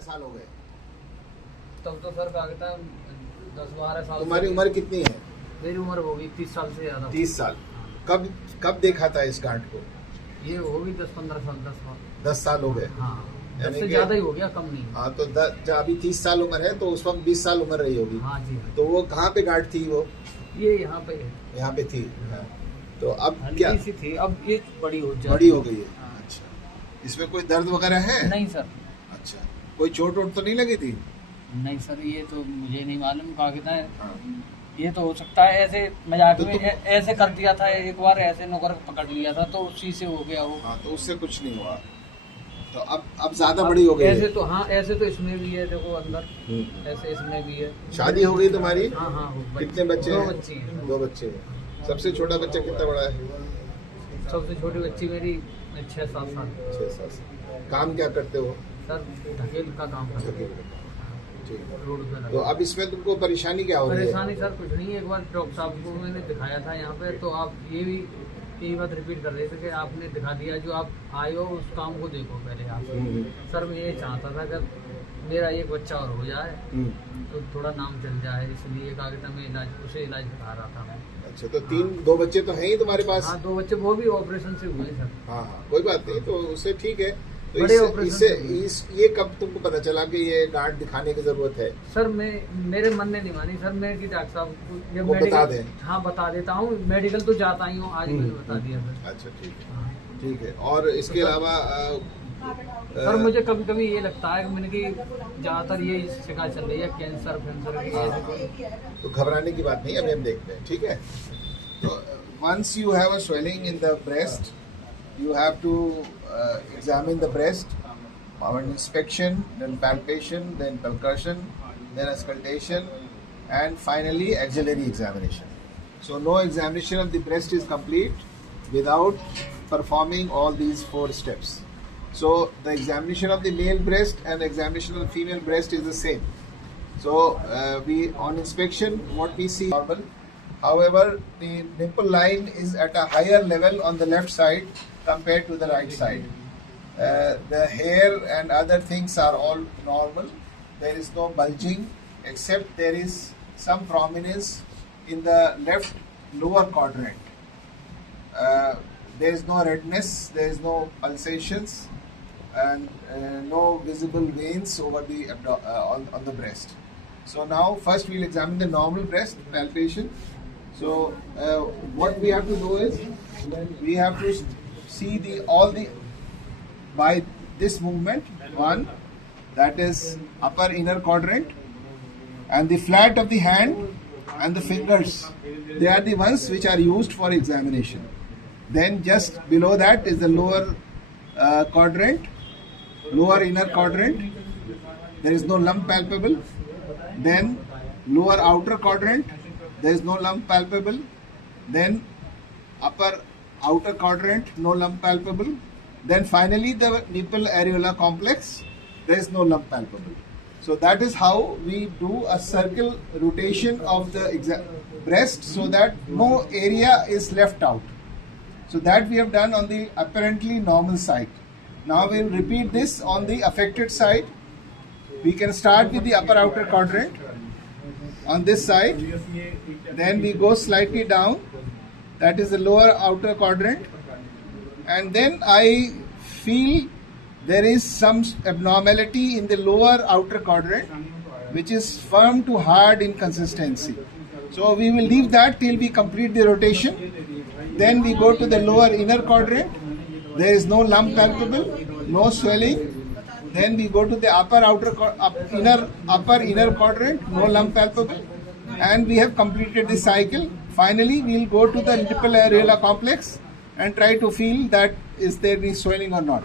कितने साल हो गए? तब तो सर क्या था 10-12 साल। तुम्हारी उम्र कितनी है? मेरी उम्र होगी 30 साल से ज्यादा। 30 साल। कब देखा था इस गांठ को? ये होगी 10-15 साल। 10 साल। 10 साल हो गए। हाँ, यानी इससे कि- ज्यादा ही हो गया, कम नहीं। हाँ, तो अभी 30 साल उम्र है, तो उस वक्त 20 साल उम्र रही होगी। हाँ जी हाँ। तो वो कहाँ पे गांठ थी? वो ये यहाँ पे है। यहाँ पे थी। हाँ। तो अब हल्की क्या? सी थी, अब ये बड़ी हो जाती। बड़ी हो गई है। हाँ। अच्छा, इसमें कोई दर्द वगैरह है? नहीं सर। अच्छा, कोई चोट वोट तो नहीं लगी थी? नहीं सर, ये तो मुझे नहीं मालूम क्या कहता है। हाँ। ये तो हो सकता है ऐसे मजाक तो में तुम- ऐसे कर दिया था एक बार, ऐसे नौकर पकड़ लिया था तो उसी से हो गया वो। हाँ, तो उससे कुछ नहीं हुआ। तो अब ज्यादा बड़ी हो गई ऐसे है। तो हाँ, ऐसे तो इसमें भी है, देखो अंदर हम्म। ऐसे इसमें भी है। शादी हो गई तुम्हारी? हाँ हाँ, कितने बच्चे दो हैं? बच्ची हैं। 2 बच्चे हैं। सबसे छोटा बच्चा कितना बड़ा है? सबसे छोटी बच्ची मेरी 6-7 साल। 6-7 साल। काम क्या करते हो? सर ढकेल का काम करते हैं, ठीक है। रोड पे तो लगा। अब इसमें तुमको परेशानी क्या हो रही है? परेशानी सर कुछ नहीं है, एक बार डॉक्टर साहब को मैंने दिखाया था यहाँ पे, तो आप ये भी यही बात रिपीट कर रहे थे कि आपने दिखा दिया, जो आप आए हो उस काम को देखो पहले आप। सर मैं ये चाहता था कि मेरा एक बच्चा और हो जाए तो थोड़ा नाम चल जाए, इसलिए कहा था मैं इलाज करा रहा था मैं। अच्छा, तो 2 बच्चे तो हैं ही तुम्हारे पास? हाँ, 2 बच्चे, वो भी ऑपरेशन से हुए सर। हाँ हाँ, कोई बात नहीं, तो उससे ठीक है। तो बड़े इससे ऑपरेशन ये कब तुमको पता चला कि ये गांठ दिखाने की जरूरत है? सर मेरे मन ने नहीं मानी सर, मैं कि डॉक्टर साहब को जब वो बता दें। हाँ बता देता हूँ, मेडिकल तो जाता ही हूँ, आज मैंने बता दिया सर। अच्छा, ठीक है। हाँ। ठीक है। और इसके अलावा सर मुझे कभी कभी ये लगता है कि मैंने कि ज्यादातर ये शिकायत चल रही है कैंसर की, ऐसे कोई। तो घबराने की बात नहीं, अभी हम देखते हैं, ठीक है। तो once you have a swelling in the breast, you have to examine the breast, inspection, then palpation, then percussion, then auscultation, and finally axillary examination. So no examination of the breast is complete without performing all these 4 steps. So the examination of the male breast and examination of the female breast is the same. So on inspection, what we see normal. However, the nipple line is at a higher level on the left side compared to the right side. The hair and other things are all normal. There is no bulging, except there is some prominence in the left lower quadrant. There is no redness, there is no pulsations, and no visible veins over the on the breast. So now first we'll examine the normal breast palpation. So what we have to do is we have to see all the by this movement. One, that is upper inner quadrant, and the flat of the hand and the fingers. They are the ones which are used for examination. Then just below that is the lower quadrant, lower inner quadrant. There is no lump palpable. Then lower outer quadrant. There is no lump palpable. Then upper outer quadrant, no lump palpable. Then finally the nipple areola complex, there is no lump palpable. So that is how we do a circle rotation of the breast so that no area is left out. So that we have done on the apparently normal side. Now we will repeat this on the affected side. We can start with the upper outer quadrant on this side. Then we go slightly down, that is the lower outer quadrant, and then I feel there is some abnormality in the lower outer quadrant which is firm to hard in consistency. So we will leave that till we complete the rotation. Then we go to the lower inner quadrant. There is no lump palpable, no swelling. Then we go to the upper inner quadrant, no lump palpable, and we have completed the cycle. Finally, we will go to the nipple areola complex and try to feel that is there any swelling or not.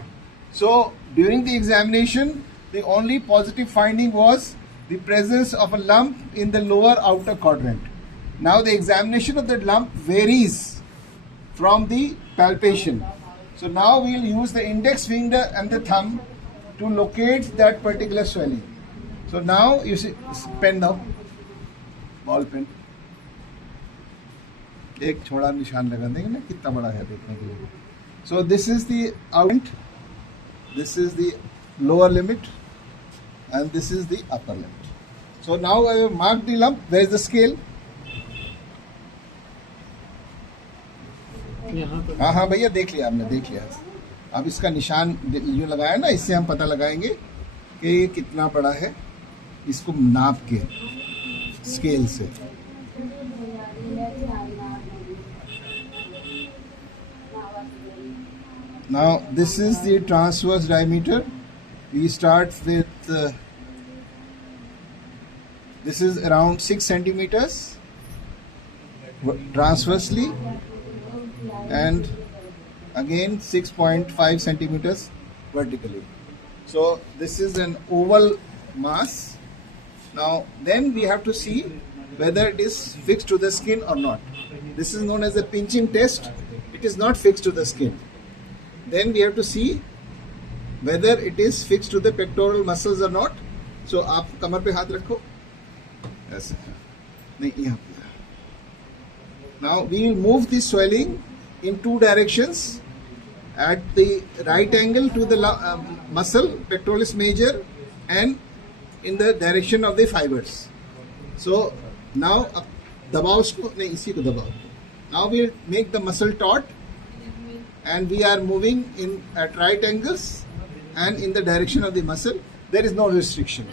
So during the examination, the only positive finding was the presence of a lump in the lower outer quadrant. Now the examination of the lump varies from the palpation. So now we will use the index finger and the thumb to locate that particular swelling. So now you see, pen now, ball pen. एक छोटा निशान लगा देंगे ना कितना बड़ा है देखने के लिए. So this is the out, this is the lower limit, and this is the upper limb. So now I have marked the lump. Where is the scale? यहाँ पर हाँ हाँ भैया, देख लिया, आपने देख लिया. अब इसका निशान जो लगाया ना, इससे हम पता लगाएंगे कि ये कितना बड़ा है, इसको नाप के स्केल से. Now this is the transverse diameter. We start with this is around 6 centimeters transversely, and again 6.5 centimeters vertically. So this is an oval mass. Now then we have to see whether it is fixed to the skin or not. This is known as a pinching test. It is not fixed to the skin. Then we have to see whether it is fixed to the pectoral muscles or not. So आप कमर पे हाथ रखो, ऐसे नहीं, यहाँ पे. Now we will move the swelling in two directions, at the right angle to the muscle pectoralis major and in the direction of the fibers. So now दबाओ इसको, नहीं इसी को दबाओ. Now we will make the muscle taut, and we are moving in at right angles and in the direction of the muscle. There is no restriction.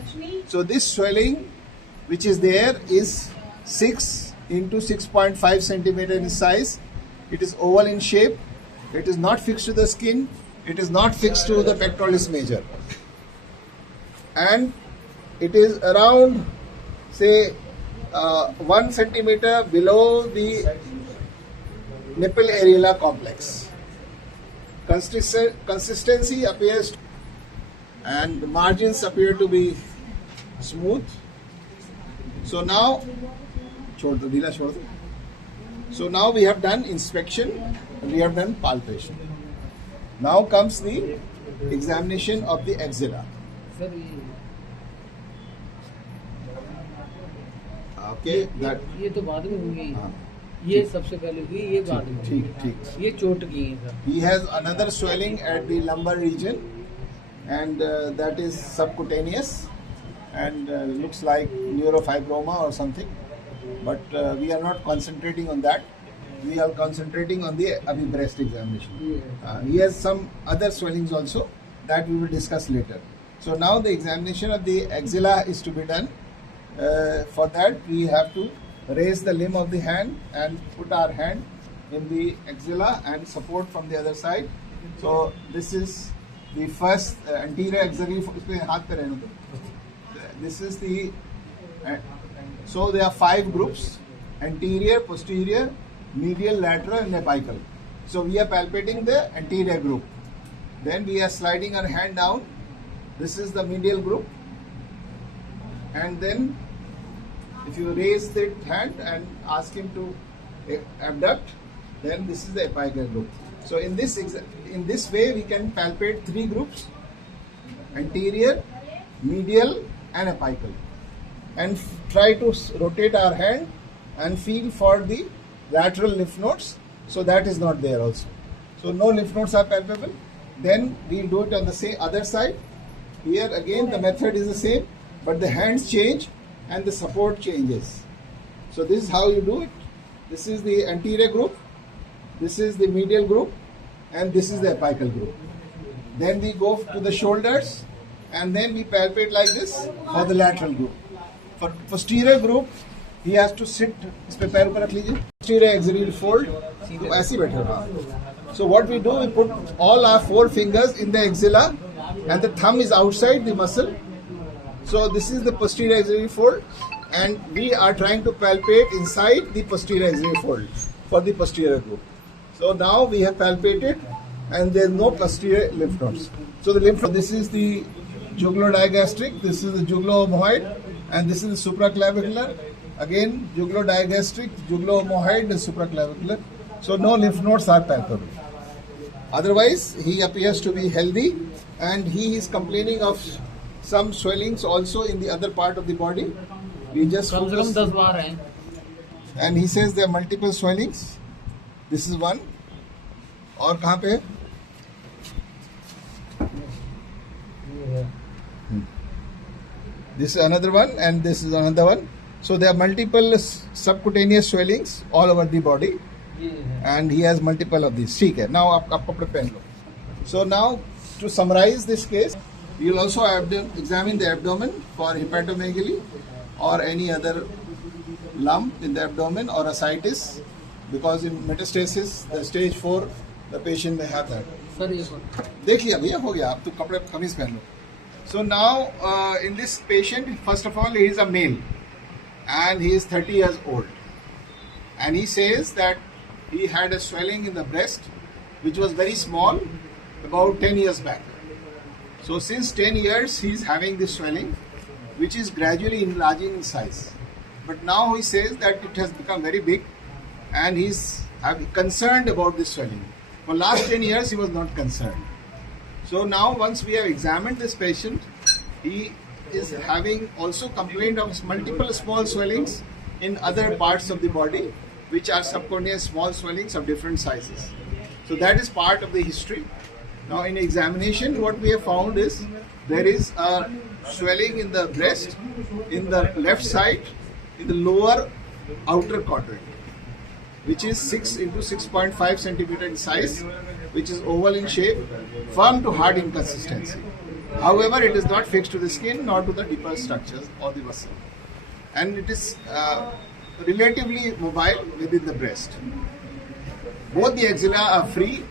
So this swelling which is there is 6 into 6.5 centimeter in size. It is oval in shape. It is not fixed to the skin. It is not fixed to the pectoralis major. And it is around, say, 1 centimeter below the nipple areola complex. Consistency appears, and the margins appear to be smooth. So now, so now we have done inspection, we have done palpation. Now comes the examination of the axilla. Sir Okay, that. ये तो बाद में हुई, हाँ. ये सबसे पहले हुई, ये बाद में हुई. ठीक ठीक. ये चोट की है sir. He has another swelling at the lumbar region, and that is subcutaneous, and looks like neurofibroma or something. But we are not concentrating on that. We are concentrating on the breast examination. He has some other swellings also that we will discuss later. So now the examination of the axilla is to be done. For that we have to raise the limb of the hand and put our hand in the axilla and support from the other side. So this is the first anterior axillary. This is the. So there are 5 groups: anterior, posterior, medial, lateral, and apical. So we are palpating the anterior group. Then we are sliding our hand down. This is the medial group. And then if you raise the hand and ask him to abduct, then this is the apical group. So in this way we can palpate 3 groups: anterior, medial, and apical, and try to rotate our hand and feel for the lateral lymph nodes. So that is not there also. So no lymph nodes are palpable. Then we do it on the other side. Here again the method is the same, but the hands change and the support changes. So this is how you do it. This is the anterior group, this is the medial group, and this is the apical group. Then we go to the shoulders, and then we palpate like this for the lateral group. For posterior group, he has to sit. इस पे पैर ऊपर रख लीजिए. Posterior axillary fold. तो ऐसे बैठे रहो. So what we do, we put all our 4 fingers in the axilla, and the thumb is outside the muscle. So this is the posterior axillary fold, and we are trying to palpate inside the posterior axillary fold for the posterior group. So now we have palpated, and there is no posterior lymph nodes. So the lymph node, this is the jugulo-digastric, this is the jugulo-omohyoid, and this is the supraclavicular. Again, jugulo-digastric, jugulo-omohyoid, and supraclavicular. So no lymph nodes are palpable. Otherwise, he appears to be healthy, and he is complaining of some swellings also in the other part of the body. We just कम से कम focus, 10 बार हैं. and he says there are multiple swellings. This is one. और कहाँ पे है? This is another one, and this is another one. So there are multiple subcutaneous swellings all over the body, ये है and he has multiple of these. ठीक है. Now आप अपने पेन लो. So now to summarize this case, you'll also examine the abdomen for hepatomegaly or any other lump in the abdomen or ascites, because in metastasis, the stage 4, the patient may have that. Sir ये कौन देख लिया भैया, हो गया. आप तो कपड़े कमीज पहन लो. So now in this patient, first of all, he is a male and he is 30 years old, and he says that he had a swelling in the breast which was very small about 10 years back. So since 10 years he is having this swelling which is gradually enlarging in size, but now he says that it has become very big and he is concerned about this swelling. For last 10 years he was not concerned. So now once we have examined this patient, he is having also complaint of multiple small swellings in other parts of the body, which are subcutaneous small swellings of different sizes. So that is part of the history. Now in examination, what we have found is there is a swelling in the breast, in the left side, in the lower outer quadrant, which is 6 into 6.5 centimeter in size, which is oval in shape, firm to hard in consistency. However, it is not fixed to the skin nor to the deeper structures or the muscle, and it is relatively mobile within the breast. Both the axilla are free.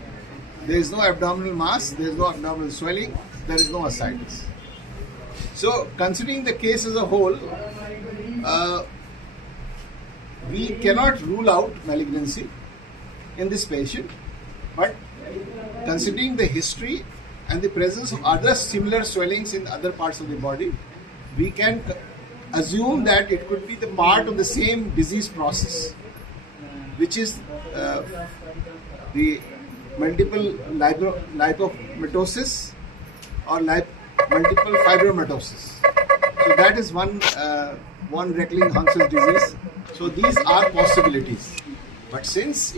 There is no abdominal mass, there is no abdominal swelling, there is no ascites. So, considering the case as a whole, we cannot rule out malignancy in this patient, but considering the history and the presence of other similar swellings in other parts of the body, we can assume that it could be the part of the same disease process, which is the multiple lipomatosis or multiple fibromatosis. So that is one Reckling-Hunts's disease. So these are possibilities. But since